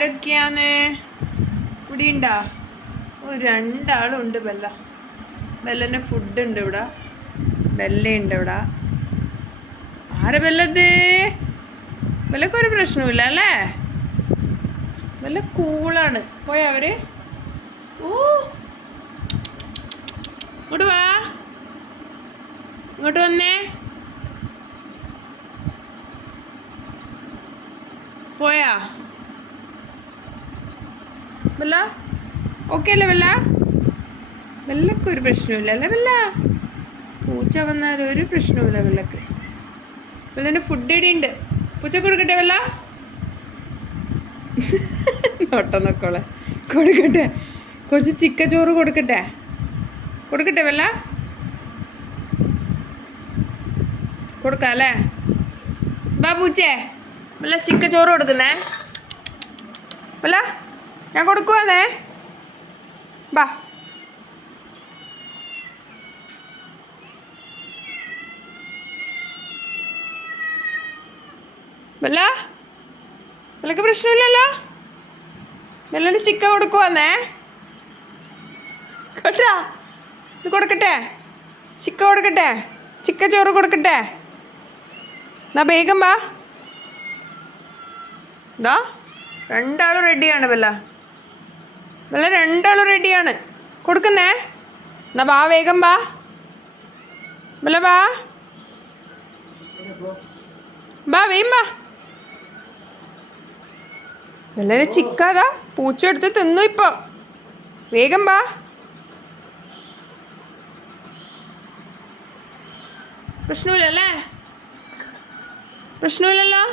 ആരൊക്കെയാന്ന് ഇവിടെ ഉണ്ടാ? രണ്ടാളുണ്ട്. ബെല്ലൻ്റെ ഫുഡ് ഉണ്ട് ഇവിടെ. ബെല്ലയുണ്ട് ഇവിടെ. ആരെ ബെല്ലത്? ബെല്ലക്കൊരു പ്രശ്നമില്ല അല്ലേ? ബെല്ല കൂളാണ്. പോയാ അവര്? ഇങ്ങോട്ട് വാ, ഇങ്ങോട്ട് വന്നേ. പോയാ ബെല്ല? ഓക്കെ അല്ലേ ബെല്ല? ബെല്ലക്കൊരു പ്രശ്നമില്ല അല്ലേ ബെല്ല? പൂച്ച വന്നാൽ ഒരു പ്രശ്നവുമില്ല ബെല്ലക്ക്. ബെല്ലൻ്റെ ഫുഡ് ഇടിയുണ്ട്. പൂച്ച കൊടുക്കട്ടെ ബെല്ല? നോട്ടം നോക്കോളെ. കൊടുക്കട്ടെ, കുറച്ച് ചിക്കച്ചോറ് കൊടുക്കട്ടെ ബെല്ല? കൊടുക്കാം അല്ലേ? ബാ പൂച്ചേ, ബെല്ല ചിക്കച്ചോറ് കൊടുക്കുന്നേ ബെല്ല. ഞാൻ കൊടുക്കുവാന്നേ. ബാ. ബെല്ല, ബെല്ലക്ക് പ്രശ്നമില്ലല്ലോ. ബെല്ലന് ചിക്ക കൊടുക്കുവാന്നേ കേട്ടാ. ഇത് കൊടുക്കട്ടെ, ചിക്ക കൊടുക്കട്ടെ, ചിക്ക ചോറ് കൊടുക്കട്ടെ. എന്നാ വേഗം വാ. ഇതാ രണ്ടാളും റെഡിയാണ് ബെല്ല. രണ്ടാളും റെഡിയാണ്. കൊടുക്കുന്നേ. എന്നാ വാ, വേഗം വാ ബെല്ല. വാ വേഗം വാ. ബെല്ലനെ ചിക്കാതാ പൂച്ച എടുത്ത് തിന്നു ഇപ്പൊ. വേഗം വാ. പ്രശ്നമില്ലല്ലേ? പ്രശ്നമില്ലല്ലോ.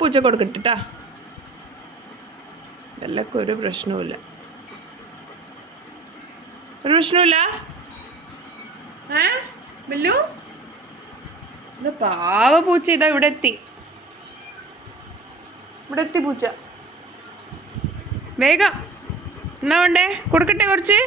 പൂച്ച കൊടുക്കട്ടാ. ബെല്ലക്ക് ഒരു പ്രശ്നവുമില്ല. ഒരു പ്രശ്നമില്ല. ബെല്ലു, ഇത് പാവ പൂച്ച ഇതാ ഇവിടെ എത്തി. പൂച്ച. വേഗം എന്നാ വേണ്ടേ? കൊടുക്കട്ടെ കുറച്ച്.